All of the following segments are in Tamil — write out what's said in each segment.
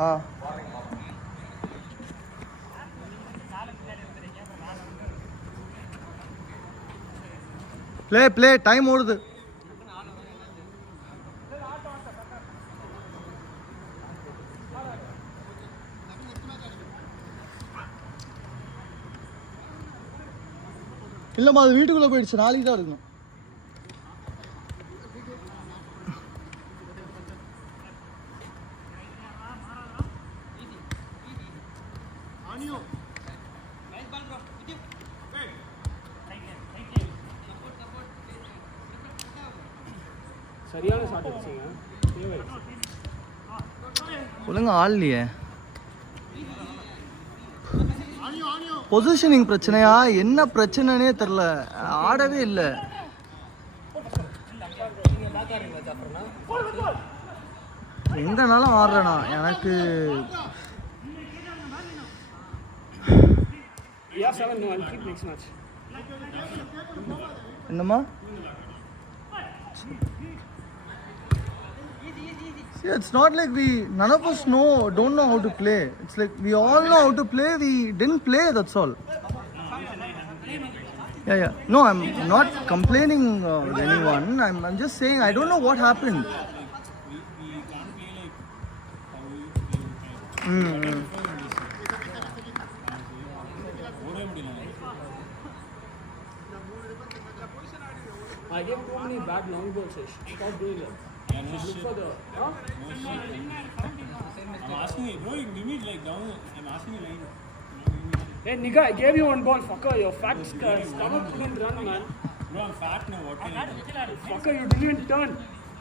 ஆ ப்ளே ப்ளே டைம் ஓடுது. இல்லைம்மா அது வீட்டுக்குள்ளே போயிடுச்சு, நாளைக்கு தான் இருக்கணும். சரியான ஷாட் அடிச்சீங்க. ஒழுங்கா ஆடலையே. பொசிஷனிங் பிரச்சனையா என்ன பிரச்சனைனே தெரில, ஆடவே இல்லை. எங்கனாலும் ஆடுறேண்ணா எனக்கு. என்னம்மா? See, it's not like none of us don't know how to play. It's like we all know how to play, we didn't play, that's all. Yeah. No, I'm not complaining with anyone. I'm just saying I don't know what happened. I gave too many bad long balls. Stop doing that. Look for the. I'm asking you, bro. You mean like down? I'm asking you like. Hey, nigga, I gave you one ball, fucker. Your fat stomach couldn't run, man. Bro, I'm fat now. What can I do? Fucker, you didn't even turn.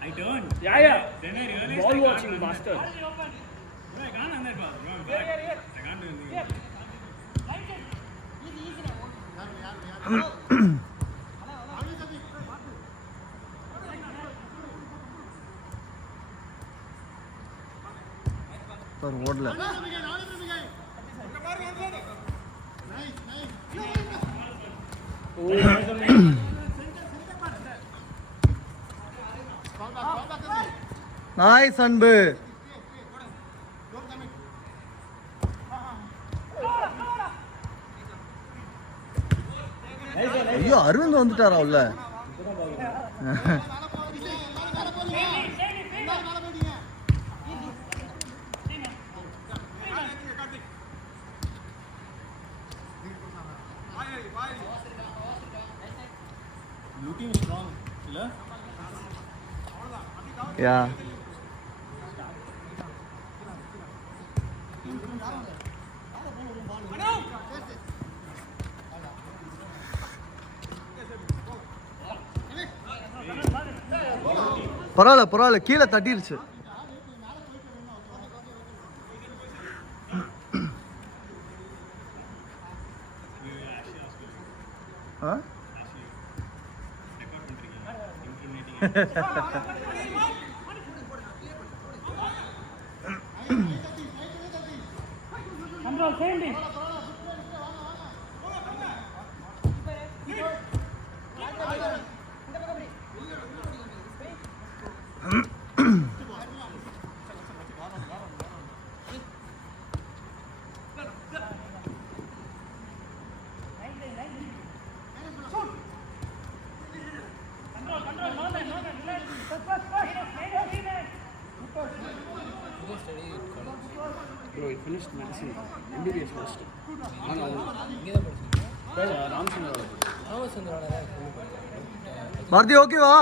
I turned. Yeah. Then I realized. Ball watching, bastard. Bro, I can't run that fast. Bro, I'm fat. I can't do anything. Sir ஓடல. நைஸ் அன்பு. ஐயோ அரவிந்த் வந்துட்டாரா உள்ள? Looking strong, இல்ல? Yeah. பரவாயில்ல கீழே தட்டிருச்சு. Bro, he finished medicine. MBBS first. Bharathi ஓகேவா?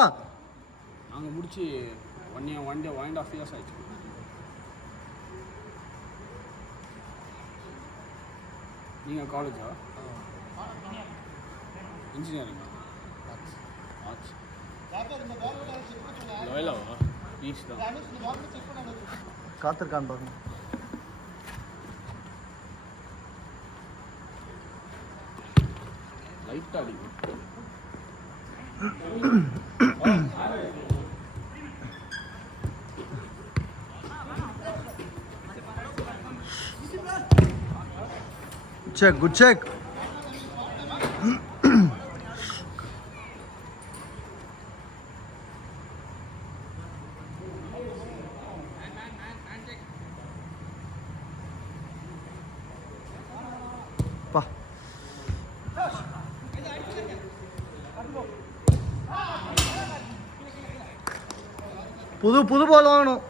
நாங்கள் முடிச்சு 1.5 years ஆயிடுச்சு. நீங்கள் காலேஜா? Engineering arts. லோயலாவா? ஈஸ்ட் தான். காத்திருக்கான்னு பாருங்க. லைட்டாக அடிக்கும். Good check. பா புது பால் வாங்கணும்.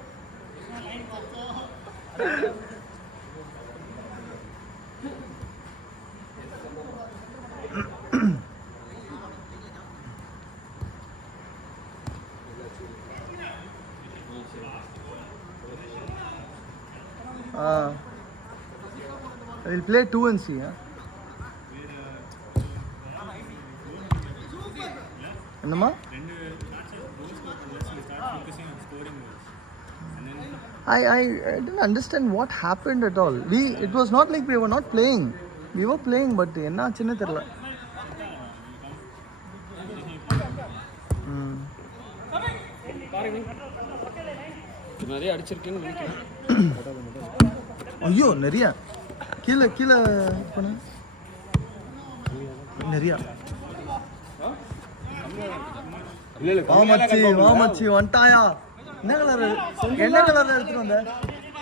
I will play 2 and see. என்னம்மா? I didn't understand what happened at all. It was not like we were not playing. We were playing, but என்னாச்சுன்னு தெரியல. நிறைய அடிச்சிருக்கேன்னு நினைக்கிறேன். ஐயோ நிறைய கீழே பண்ண நிறைய. வாமச்சி வந்துட்டாயா? என்ன கலர் எடுத்துட்டு வந்த?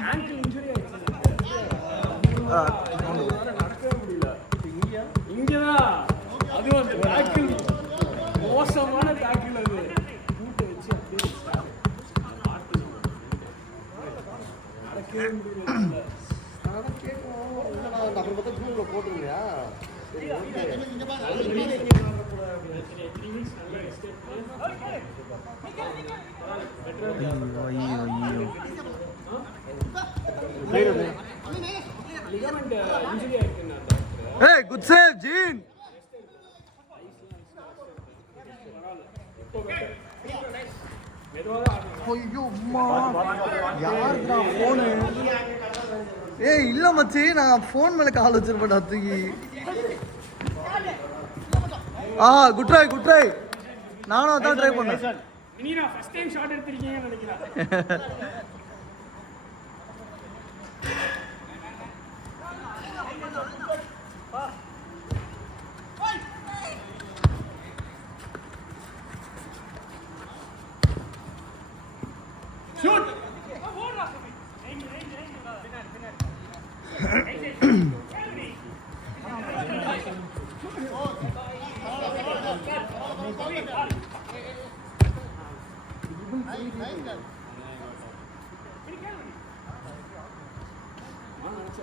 ஆங்கிள் இன்ஜுரி நடக்கவே முடியல. இங்கதான் அதுவும் அந்த டேக்கிள் மோசமான டேக்கிள் அது. பூட்டை வச்சு அப்படியே நடக்கவே முடியல. போட்டுருக்கியா? Hey, good save, Gene. ஐயோ அம்மா யாருடா ஃபோன்? ஏய் இல்ல மச்சி, நான் ஃபோன் மேல கால் வச்சிருப்பேன்டா தூக்கி. Good try. நானும் அதான் ட்ரை பண்ணேன். இனி நான் ஃபர்ஸ்ட் டைம் ஷாட் எடுத்திருக்கீங்கன்னு நினைக்கிறேன். ஷூட்.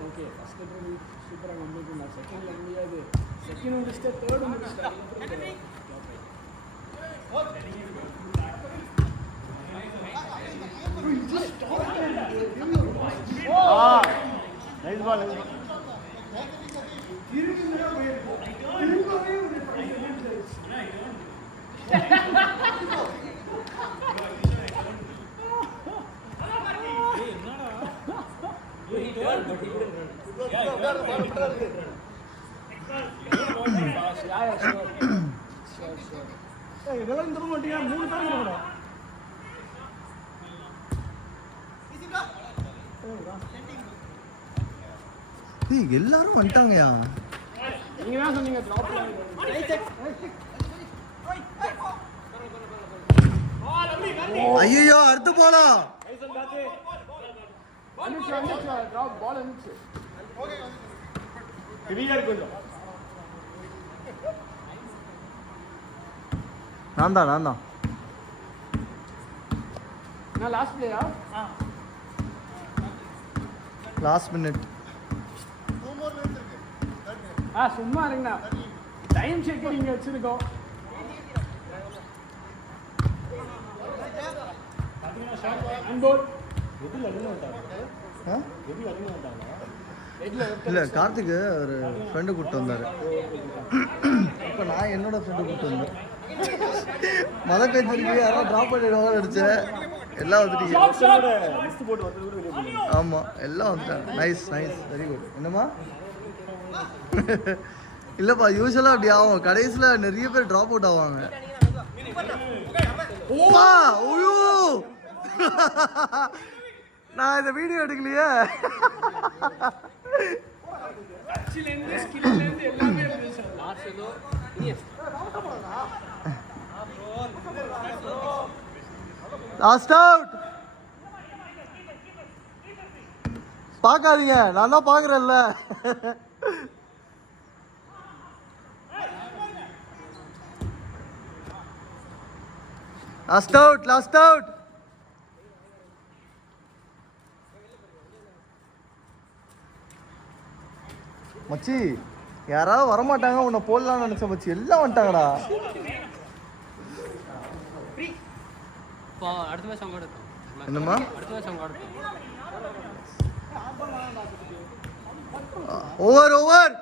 ஓகே ஃபர்ஸ்ட் சூப்பராக வந்துட்டு செகண்ட்ல முடியாது. செகண்ட் முடிச்சுட்டு தேர்டு முடிச்சுட்டேன். Nice ball. இதெல்லாம் இந்த மாட்டியா 3 டைம் போறோம். எல்லாரும் வந்துட்டாங்கயா. நீங்க தான் சொன்னீங்க டிராப். ஐயோ அடுத்து போலாம். டிராப் பால் வந்துச்சு. ஹெவியா இருக்கு. நான் தான் நான் லாஸ்ட் பிளேயா? Last minute. சும்மா இருங்கண்ணா. டைம் செக் இங்க வச்சிருக்கோம். இல்லை கார்த்திக் ஒரு ஃப்ரெண்டு கூப்பிட்டு வந்தார். இப்போ நான் என்னோட ஃப்ரெண்டு கூப்பிட்டு வந்தேன். மதக்கச்சேரிக்கு யாராவது ட்ராப் பண்ணிடுவாங்கன்னு நினச்சேன். எல்லாம் வந்துட்டீங்க. ஆமாம் எல்லாம் வந்துட்டாங்க. Nice very good. என்னம்மா? இல்லைப்பா யூஸ்வலாக அப்படி ஆகும். கடைசியில் நிறைய பேர் ட்ராப் அவுட் ஆவாங்க. ஐயோ நான் இந்த வீடியோ எடுக்கலையே. Last out. பார்க்காதீங்க, நான் தான் பார்க்குறேன்ல. Last out last out. மச்சி யாராவது வரமாட்டாங்க உன்னை போடலாம்னு நினைச்ச மச்சி, எல்லாம் வந்துட்டாங்கடா. அடுத்த மேட்ச் அவங்க எடுத்தோம். என்னம்மா அடுத்த மேட்ச் அவங்க எடுத்தோம். Over over